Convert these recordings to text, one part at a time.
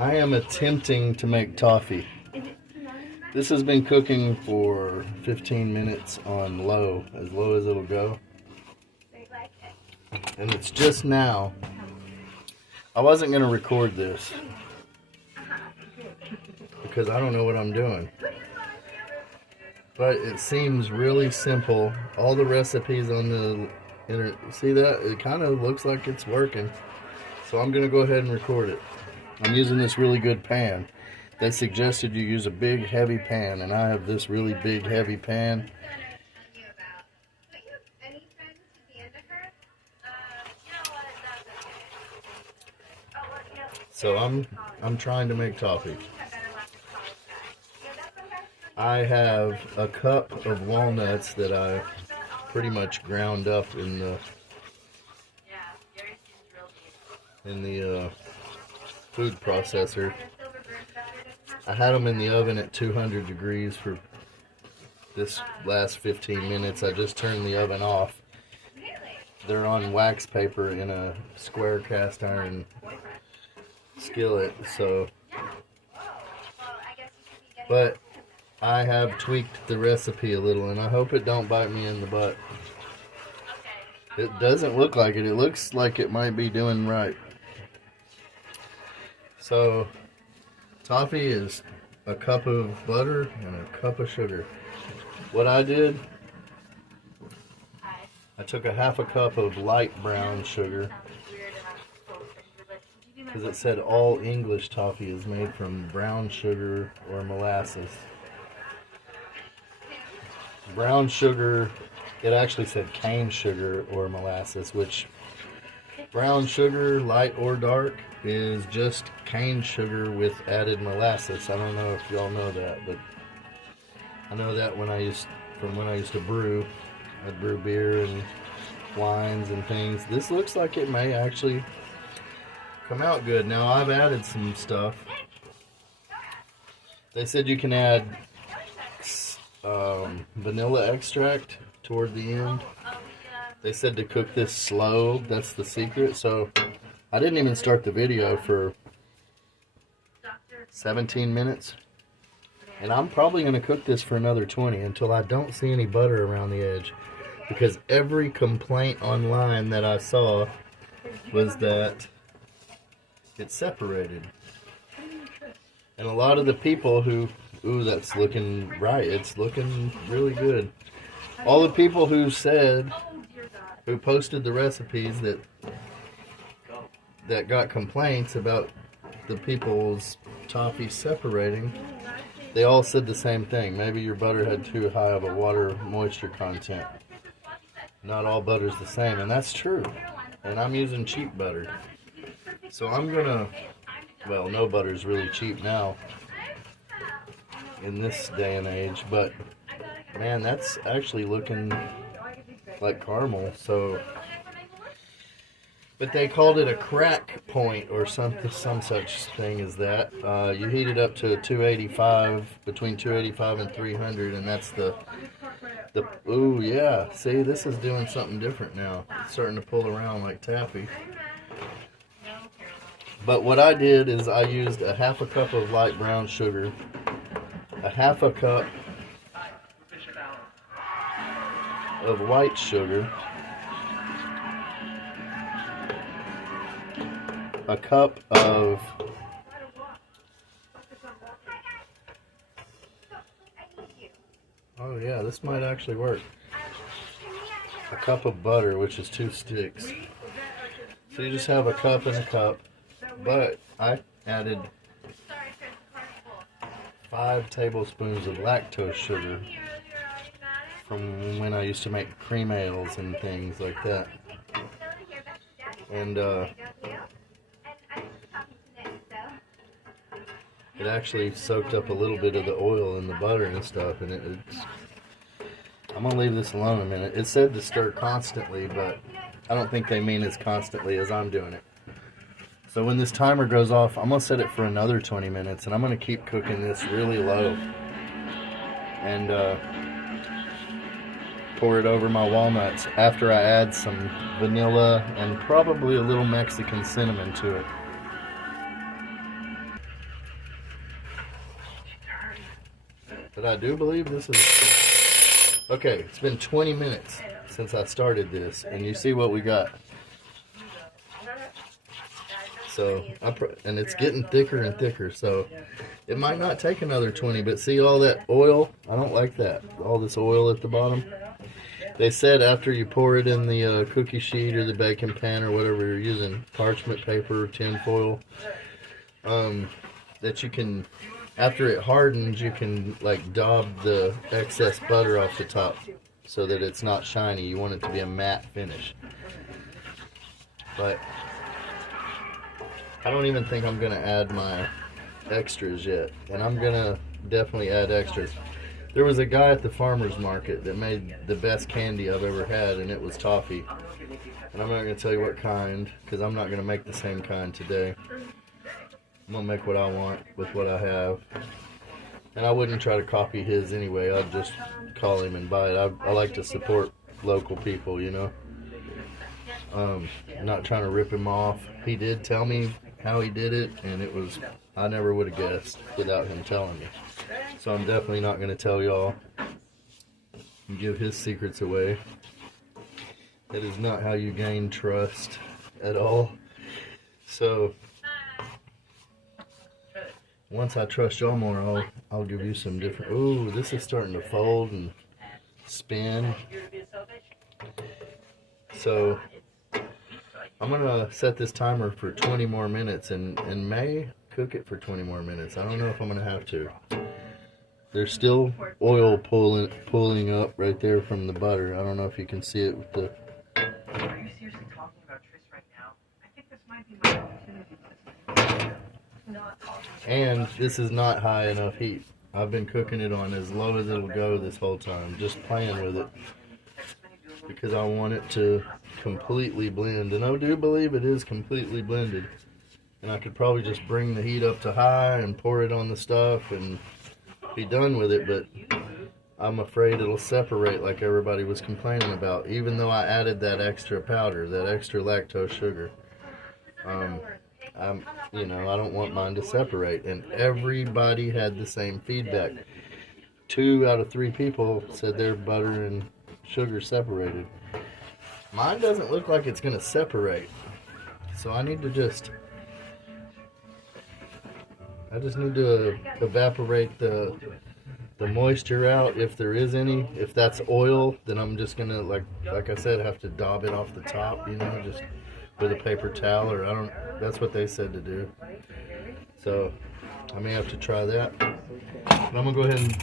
I am attempting to make toffee. This has been cooking for 15 minutes on low as it'll go. And it's just now. I wasn't going to record this because I don't know what I'm doing. But it seems really simple. All the recipes on the internet, see that? It kind of looks like it's working. So I'm going to go ahead and record it. I'm using this really good pan. They suggested you use a big heavy pan, and I have this really big heavy pan. So I'm trying to make toffee. I have a cup of walnuts that I pretty much ground up in the food processor. I had them in the oven at 200 degrees for this last 15 minutes. I just turned the oven off. They're on wax paper in a square cast iron skillet, but I have tweaked the recipe a little, and I hope it don't bite me in the butt. It doesn't look like it. It looks like it might be doing right. So, toffee is a cup of butter and a cup of sugar. What I did, I took a half a cup of light brown sugar, because it said all English toffee is made from brown sugar or molasses. Brown sugar, it actually said cane sugar or molasses, which brown sugar, light or dark, is just cane sugar with added molasses. I don't know if y'all know that, but I know that when I used to brew. I'd brew beer and wines and things. This looks like it may actually come out good. Now I've added some stuff. They said you can add vanilla extract toward the end. They said to cook this slow. That's the secret. So I didn't even start the video for 17 minutes. And I'm probably going to cook this for another 20 until I don't see any butter around the edge. Because every complaint online that I saw was that it separated. And a lot of the people who, ooh, that's looking right. It's looking really good. All the people who said, who posted the recipes that got complaints about the people's toffee separating, they all said the same thing. Maybe your butter had too high of a water moisture content. Not all butter's the same, and that's true. And I'm using cheap butter. So I'm gonna, well, no butter's really cheap now in this day and age, but man, that's actually looking like caramel. So, but they called it a crack point or some such thing as that. You heat it up to 285, between 285 and 300, and that's the ooh, yeah. See, this is doing something different now. It's starting to pull around like taffy. But what I did is I used a half a cup of light brown sugar, a half a cup of white sugar, a cup of oh yeah, this might actually work. A cup of butter, which is 2 sticks. So you just have a cup and a cup. But I added 5 tablespoons of lactose sugar from when I used to make cream ales and things like that. And it actually soaked up a little bit of the oil in the butter and stuff, and it's, I'm going to leave this alone a minute. It said to stir constantly, but I don't think they mean as constantly as I'm doing it. So when this timer goes off, I'm going to set it for another 20 minutes, and I'm going to keep cooking this really low. And pour it over my walnuts after I add some vanilla and probably a little Mexican cinnamon to it. But I do believe this is... Okay, it's been 20 minutes since I started this, and you see what we got. So, and it's getting thicker and thicker, so it might not take another 20, but see all that oil? I don't like that. All this oil at the bottom. They said after you pour it in the cookie sheet or the baking pan or whatever you're using, parchment paper or tin foil, that you can, after it hardens, you can like daub the excess butter off the top so that it's not shiny. You want it to be a matte finish. But I don't even think I'm going to add my extras yet. And I'm going to definitely add extras. There was a guy at the farmer's market that made the best candy I've ever had, and it was Toffee. And I'm not going to tell you what kind, because I'm not going to make the same kind today. I'm going to make what I want with what I have. And I wouldn't try to copy his anyway. I'd just call him and buy it. I like to support local people, you know. I'm not trying to rip him off. He did tell me how he did it, and it was, I never would have guessed without him telling me. So I'm definitely not going to tell y'all and give his secrets away. That is not how you gain trust at all. So once I trust y'all more, I'll give you some different. Ooh, this is starting to fold and spin. So I'm gonna set this timer for 20 more minutes and may cook it for 20 more minutes. I don't know if I'm gonna have to. There's still oil pulling up right there from the butter. I don't know if you can see it with the... Are you seriously talking about Tris right now? I think this might be my opportunity. And this is not high enough heat. I've been cooking it on as low as it'll go this whole time, just playing with it, because I want it to completely blend. And I do believe it is completely blended. And I could probably just bring the heat up to high and pour it on the stuff and be done with it, but I'm afraid it'll separate like everybody was complaining about, even though I added that extra powder, that extra lactose sugar. You know, I don't want mine to separate, and everybody had the same feedback. 2 out of 3 people said their butter and sugar separated. Mine doesn't look like it's going to separate, so I need to just need to evaporate the moisture out, if there is any. If that's oil, then I'm just gonna, like I said, have to daub it off the top, you know, just with a paper towel, or I don't. That's what they said to do. So I may have to try that. But I'm gonna go ahead and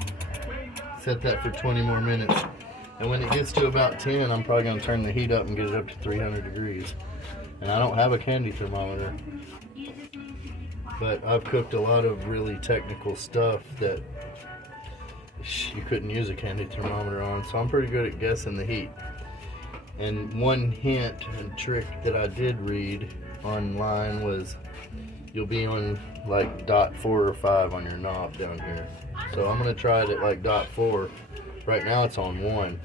set that for 20 more minutes. And when it gets to about 10, I'm probably gonna turn the heat up and get it up to 300 degrees. And I don't have a candy thermometer. But I've cooked a lot of really technical stuff that you couldn't use a candy thermometer on, so I'm pretty good at guessing the heat. And one hint and trick that I did read online was you'll be on like dot 4 or 5 on your knob down here. So I'm going to try it at like dot 4. Right now it's on 1.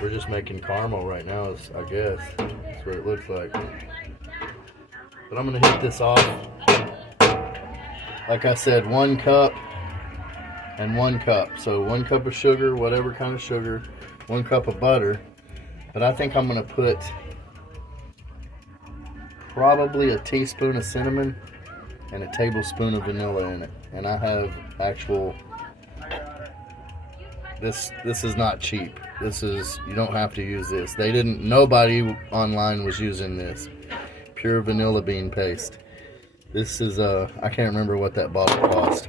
We're just making caramel right now, I guess. That's what it looks like. But I'm going to hit this off. Like I said, 1 cup and 1 cup. So 1 cup of sugar, whatever kind of sugar, 1 cup of butter. But I think I'm going to put probably a teaspoon of cinnamon and a tablespoon of vanilla in it. And I have actual, this is not cheap. This is, you don't have to use this. Nobody online was using this. Pure vanilla bean paste. This is, I can't remember what that bottle cost.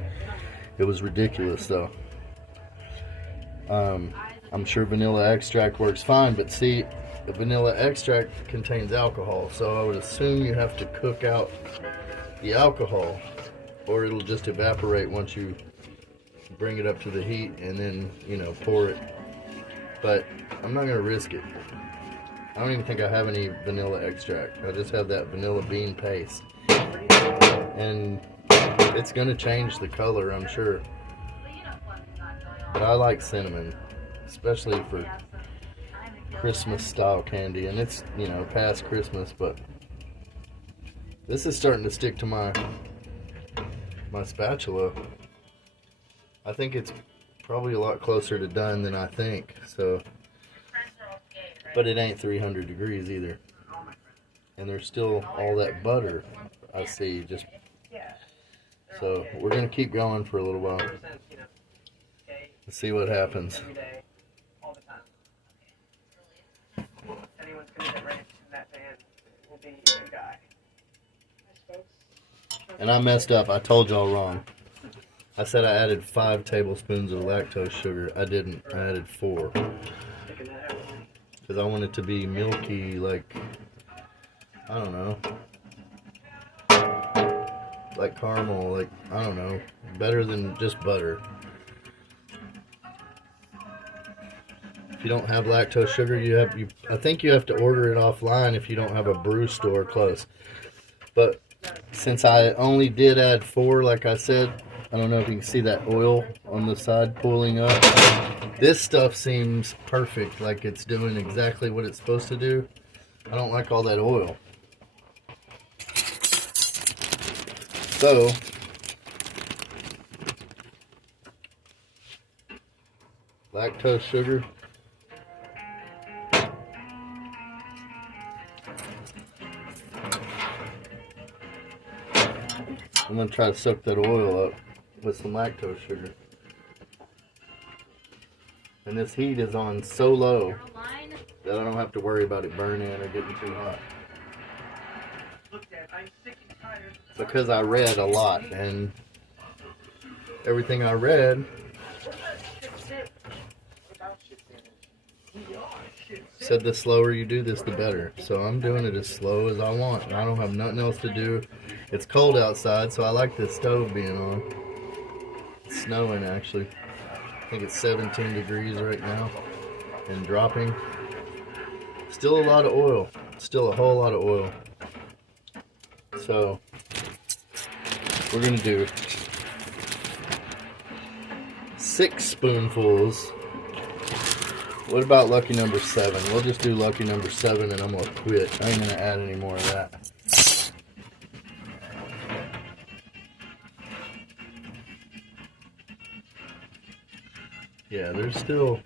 It was ridiculous though. I'm sure vanilla extract works fine, but see, the vanilla extract contains alcohol, so I would assume you have to cook out the alcohol, or it'll just evaporate once you bring it up to the heat and then, you know, pour it. But I'm not gonna risk it. I don't even think I have any vanilla extract. I just have that vanilla bean paste. And it's gonna change the color, I'm sure. But I like cinnamon, especially for Christmas style candy. And it's, you know, past Christmas, but this is starting to stick to my spatula. I think it's probably a lot closer to done than I think. So, but it ain't 300 degrees either. And there's still all that butter I see. Just so we're gonna keep going for a little while. Let's see what happens. And I messed up. I told y'all wrong. I said I added 5 tablespoons of lactose sugar. I didn't. I added 4. Because I want it to be milky, like, I don't know. Like caramel, like, I don't know. Better than just butter. If you don't have lactose sugar, I think you have to order it offline if you don't have a brew store close. But since I only did add 4, like I said, I don't know if you can see that oil on the side pooling up. This stuff seems perfect, like it's doing exactly what it's supposed to do. I don't like all that oil. So, lactose sugar. I'm going to try to soak that oil up with some lactose sugar. And this heat is on so low that I don't have to worry about it burning or getting too hot. Because I read a lot, and everything I read said the slower you do this, the better. So I'm doing it as slow as I want. And I don't have nothing else to do. It's cold outside, so I like the stove being on. It's snowing, actually. I think it's 17 degrees right now and dropping. Still a lot of oil. Still a whole lot of oil. So we're going to do 6 spoonfuls. What about lucky number 7? We'll just do lucky number 7 and I'm going to quit. I ain't going to add any more of that. Yeah, there's still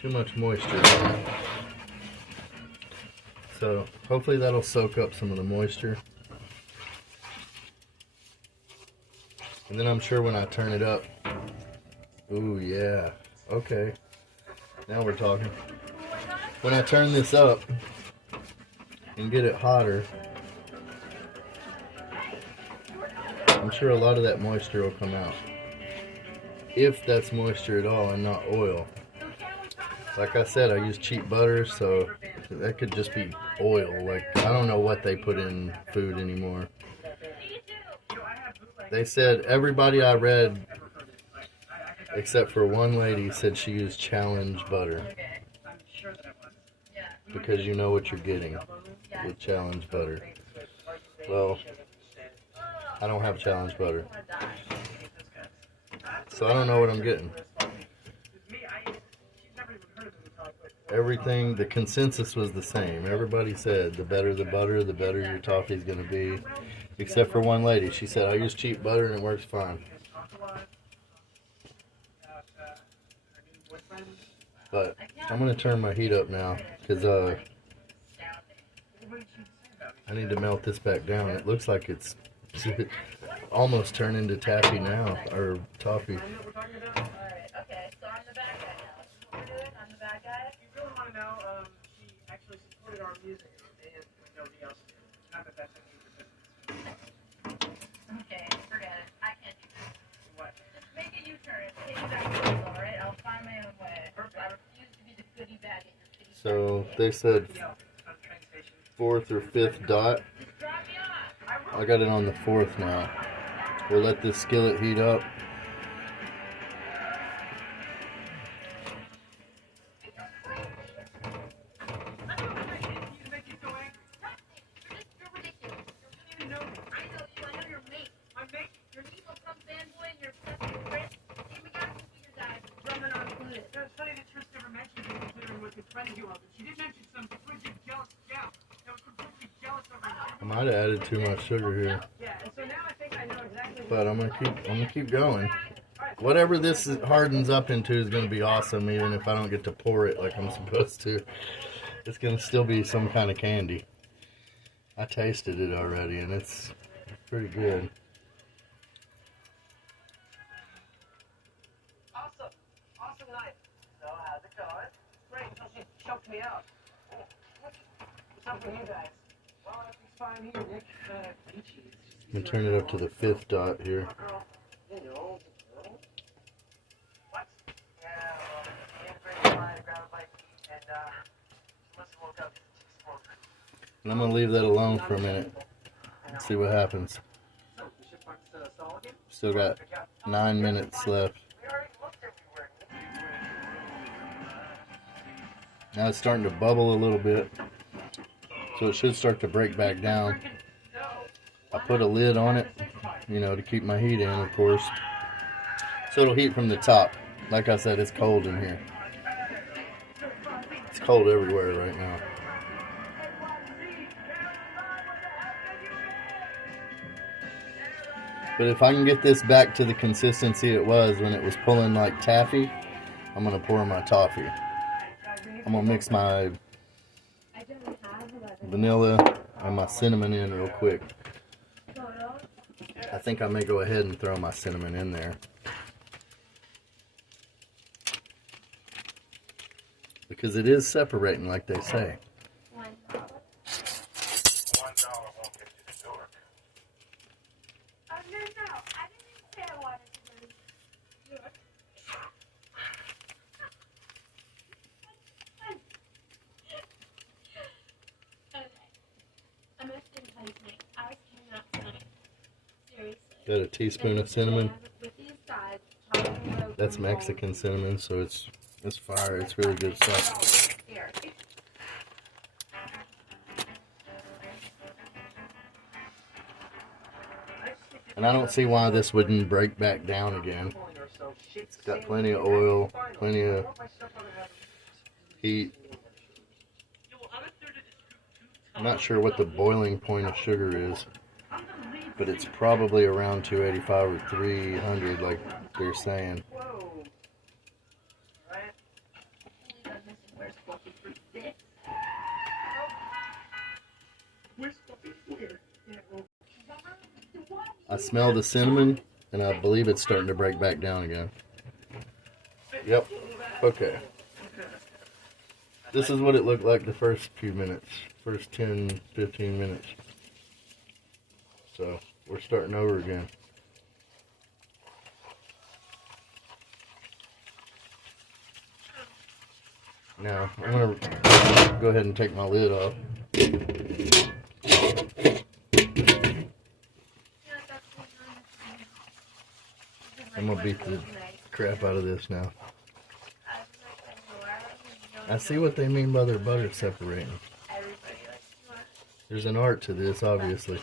too much moisture in that. So hopefully that'll soak up some of the moisture. And then I'm sure when I turn it up, ooh yeah, okay, now we're talking. When I turn this up and get it hotter, I'm sure a lot of that moisture will come out. If that's moisture at all and not oil. Like I said, I use cheap butter, so that could just be oil. Like, I don't know what they put in food anymore. They said, everybody I read, except for one lady, said she used challenge butter. Because you know what you're getting with challenge butter. Well, I don't have challenge butter. So I don't know what I'm getting. Everything, the consensus was the same. Everybody said the better the butter, the better your toffee is going to be. Except for one lady. She said, I use cheap butter and it works fine. But I'm going to turn my heat up now because I need to melt this back down. It looks like it's almost turned into taffy now, or toffee. Alright, okay, so I'm the bad guy now. What we're doing, I'm the bad guy. You really want to know, she actually supported our music and nobody else did. Not that that's any business. Okay, forget it. I can't do this. What? Just make a U-turn. Take it back to the alright? I'll find my own way. I refuse to be the goodie bag in your city. So they said 4th or 5th dot. Just drop me off. I got it on the 4th now. We'll let this skillet heat up. I might have added too much sugar here. Yeah, and so now I think But I'm gonna keep going. Whatever this hardens up into is gonna be awesome, even if I don't get to pour it like I'm supposed to. It's gonna still be some kind of candy. I tasted it already, and it's pretty good. Awesome. Awesome night. So how's it going? Great. So she choked me out. What's up with you guys? Well, everything's fine here, Nick. I'm gonna turn it up to the 5th dot here. What? Yeah, well, me and Greg grabbed a bite to eat, and Melissa woke up and she spoke. And I'm gonna leave that alone for a minute and see what happens. So, the shipmark's stall again? Still got 9 minutes left. We already looked everywhere. Now it's starting to bubble a little bit, so it should start to break back down. I put a lid on it, you know, to keep my heat in, of course. So it'll heat from the top. Like I said, it's cold in here. It's cold everywhere right now. But if I can get this back to the consistency it was when it was pulling like taffy, I'm going to pour my toffee. I'm going to mix my vanilla and my cinnamon in real quick. I think I may go ahead and throw my cinnamon in there. Because it is separating like they say. $1. $1 won't get you the door. Oh, no, I didn't say I wanted to do it. Okay. I'm gonna tell you tonight. I was hanging out tonight. Seriously. Got a teaspoon of cinnamon. With these guys, talking about That's Mexican cinnamon, so it's fire. It's really good stuff. Here. And I don't see why this wouldn't break back down again. It's got plenty of oil, plenty of heat. I'm not sure what the boiling point of sugar is, but it's probably around 285 or 300 like they're saying. I smell the cinnamon, and I believe it's starting to break back down again. Yep. Okay. This is what it looked like the first few minutes. First 10, 15 minutes. So, we're starting over again. Now, I'm going to go ahead and take my lid off. I'm going to beat the crap out of this now. I see what they mean by their butter separating. There's an art to this, obviously.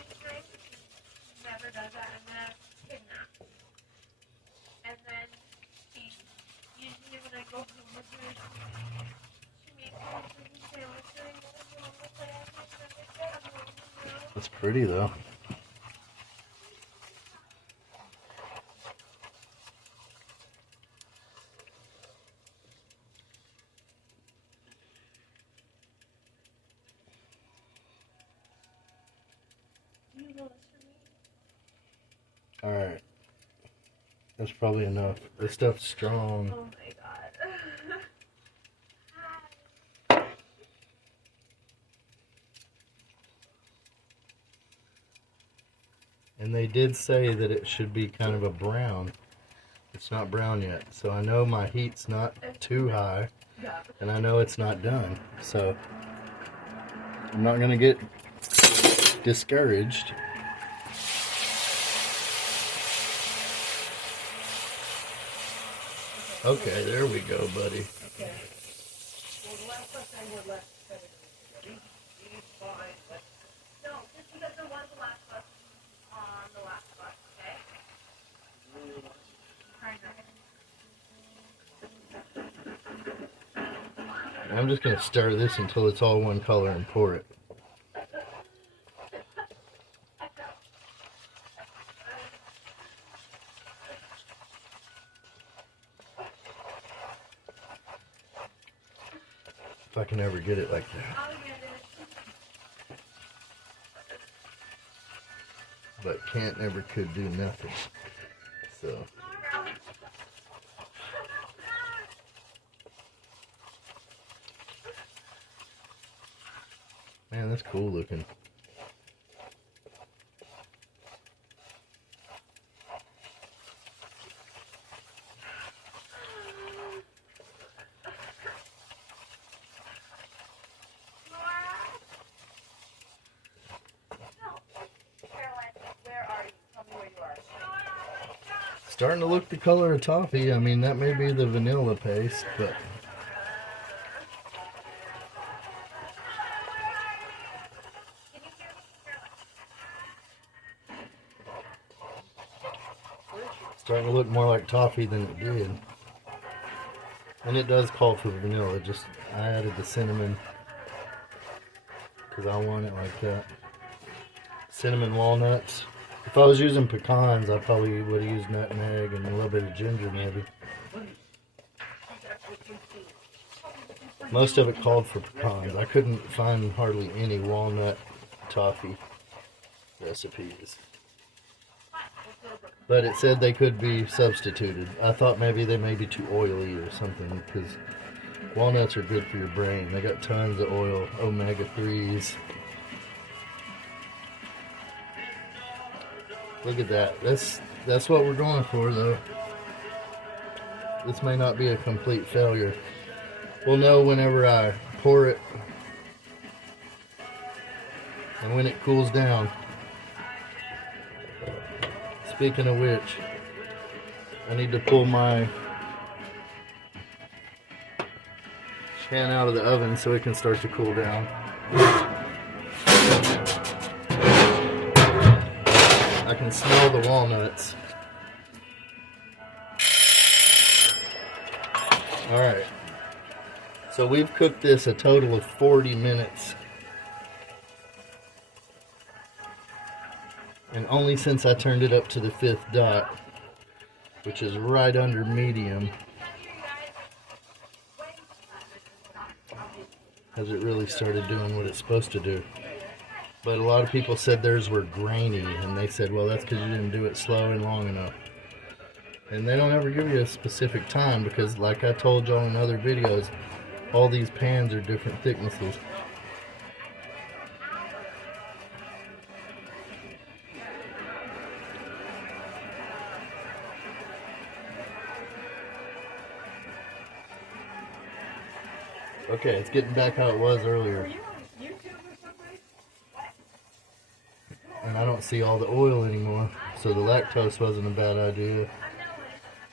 Never does that, and then kidnapped. And then she, usually when I go home with her, she makes me sandwiches. It's pretty though. Alright. That's probably enough. This stuff's strong. Oh my god. And they did say that it should be kind of a brown. It's not brown yet. So I know my heat's not too high. And I know it's not done. So I'm not going to get discouraged. Okay, there we go, buddy. Okay. Well, the last question I had left said these fine. No, just because there was the last bus on the last bus, okay? I'm just going to stir this until it's all one color and pour it. If I can ever get it like that. I'll get it. But can't never could do nothing. So man, that's cool looking. Starting to look the color of toffee. I mean, that may be the vanilla paste, but starting to look more like toffee than it did. And it does call for vanilla. Just I added the cinnamon because I want it like that. Cinnamon walnuts. If I was using pecans, I probably would have used nutmeg and a little bit of ginger maybe. Most of it called for pecans. I couldn't find hardly any walnut toffee recipes. But it said they could be substituted. I thought maybe they may be too oily or something because walnuts are good for your brain. They got tons of oil, omega-3s. Look at that. That's what we're going for, though. This may not be a complete failure. We'll know whenever I pour it and when it cools down. Speaking of which, I need to pull my pan out of the oven so it can start to cool down. I can smell the walnuts. Alright. So we've cooked this a total of 40 minutes. And only since I turned it up to the 5th dot, which is right under medium, has it really started doing what it's supposed to do. But a lot of people said theirs were grainy, and they said, well, that's because you didn't do it slow and long enough. And they don't ever give you a specific time because, like I told y'all in other videos, all these pans are different thicknesses. Okay, it's getting back how it was earlier. And I don't see all the oil anymore, so the lactose wasn't a bad idea.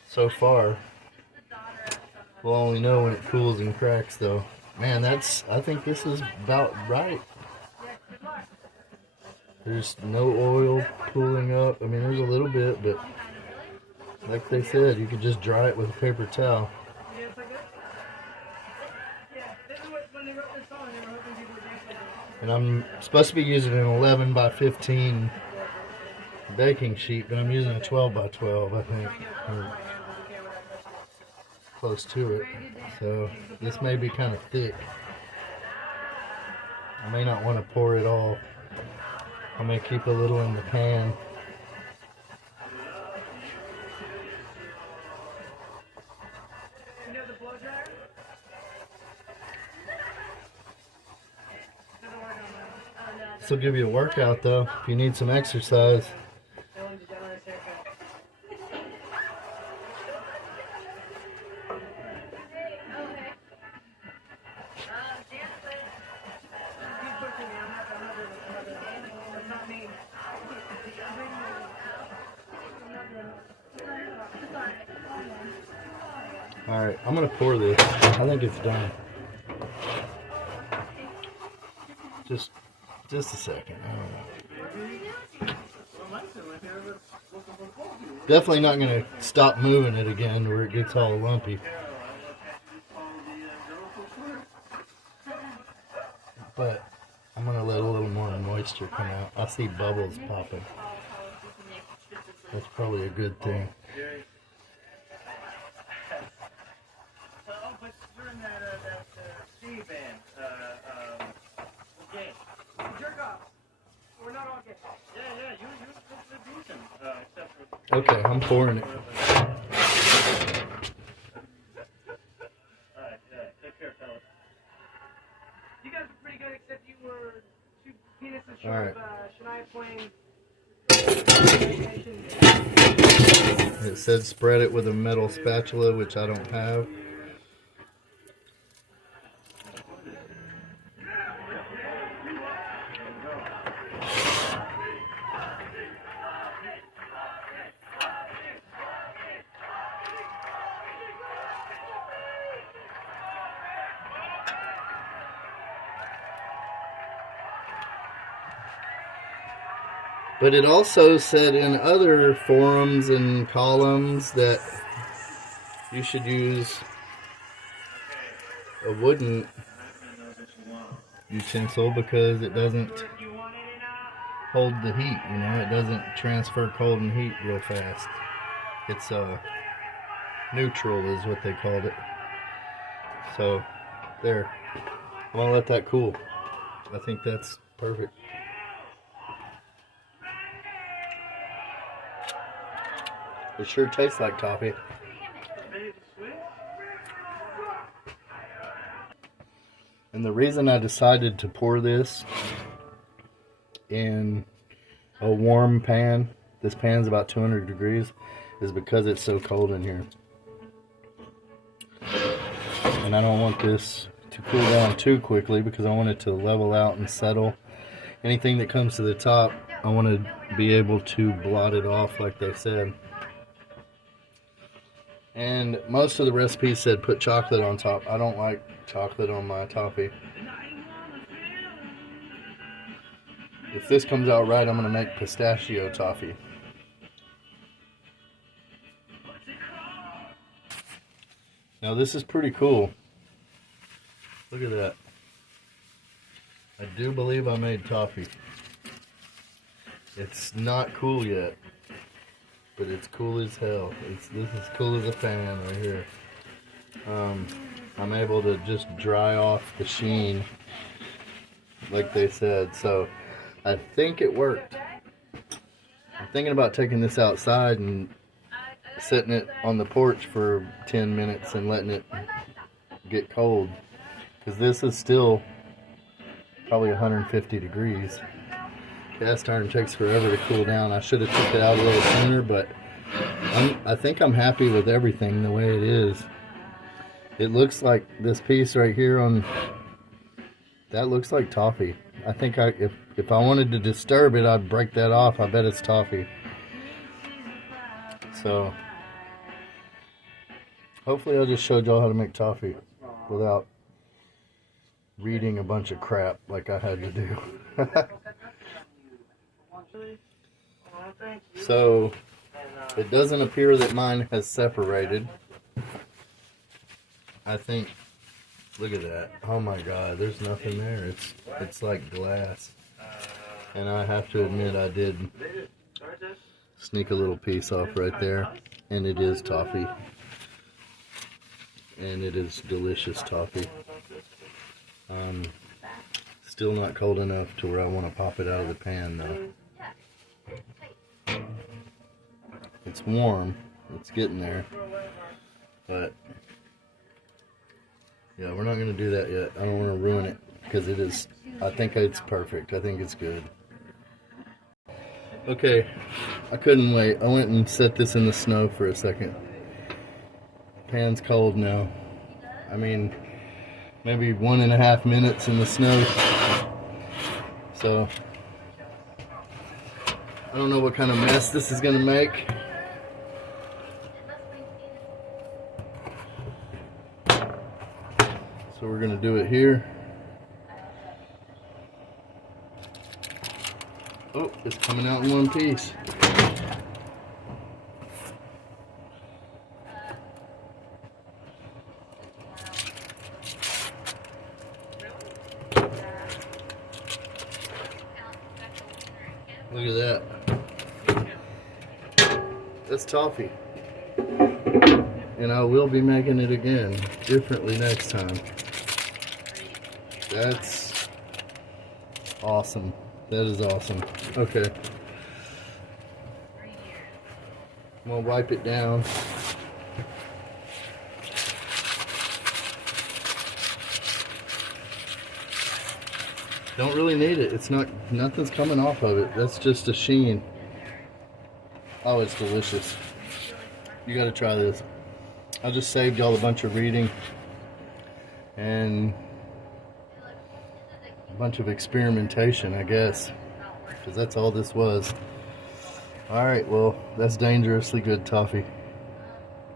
So far, we'll only know when it cools and cracks, though. Man, I think this is about right. There's no oil pooling up. I mean, there's a little bit, but like they said, you could just dry it with a paper towel. And I'm supposed to be using an 11 by 15 baking sheet, but I'm using a 12 by 12, I think, or close to it. So this may be kind of thick. I may not want to pour it all. I may keep a little in the pan. This will give you a workout, though, if you need some exercise. Alright, I'm going to pour this. I think it's done. Just a second. I don't know. Definitely not going to stop moving it again where it gets all lumpy. But I'm going to let a little more moisture come out. I see bubbles popping. That's probably a good thing. TV band. Game. Jerk off. We're not all gay. Yeah, you're supposed to be decent, except for... Okay, I'm pouring it. Alright, take care, fellas. You guys were pretty good, except you were two penises All short right. of Shania Twain. It said spread it with a metal spatula, which I don't have. But it also said in other forums and columns that you should use a wooden utensil because it doesn't hold the heat, you know, it doesn't transfer cold and heat real fast. It's neutral is what they called it. So there, I'm gonna let that cool. I think that's perfect. It sure tastes like toffee. And the reason I decided to pour this in a warm pan, this pan's about 200 degrees, is because it's so cold in here. And I don't want this to cool down too quickly because I want it to level out and settle. Anything that comes to the top, I want to be able to blot it off like they said. And most of the recipes said put chocolate on top. I don't like chocolate on my toffee. If this comes out right, I'm going to make pistachio toffee. Now this is pretty cool. Look at that. I do believe I made toffee. It's not cool yet. But it's cool as hell. This is cool as a fan right here. I'm able to just dry off the sheen like they said. So I think it worked. I'm thinking about taking this outside and setting it on the porch for 10 minutes and letting it get cold. Because this is still probably 150 degrees. Cast iron takes forever to cool down. I should have took it out a little sooner, but I think I'm happy with everything the way it is. It looks like this piece right here on that looks like toffee. I think if I wanted to disturb it, I'd break that off. I bet it's toffee. So hopefully I just showed y'all how to make toffee without reading a bunch of crap like I had to do. So it doesn't appear that mine has separated. I think, look at that. Oh my God, there's nothing there. It's like glass. And I have to admit I did sneak a little piece off right there. And it is toffee. And it is delicious toffee. Still not cold enough to where I want to pop it out of the pan though. It's warm, it's getting there, but yeah, we're not going to do that yet. I don't want to ruin it because it is, I think it's perfect. I think it's good. Okay, I couldn't wait. I went and set this in the snow for a second. Pan's cold now. I mean, maybe 1.5 minutes in the snow. So I don't know what kind of mess this is going to make. So we're going to do it here. Oh, it's coming out in one piece. Look at that. That's toffee. And I will be making it again, differently next time. That's awesome. That is awesome. Okay. I'm gonna wipe it down. Don't really need it. It's not, nothing's coming off of it. That's just a sheen. Oh, it's delicious. You gotta try this. I just saved y'all a bunch of reading and a bunch of experimentation, I guess, because that's all this was. Alright, well, that's dangerously good toffee.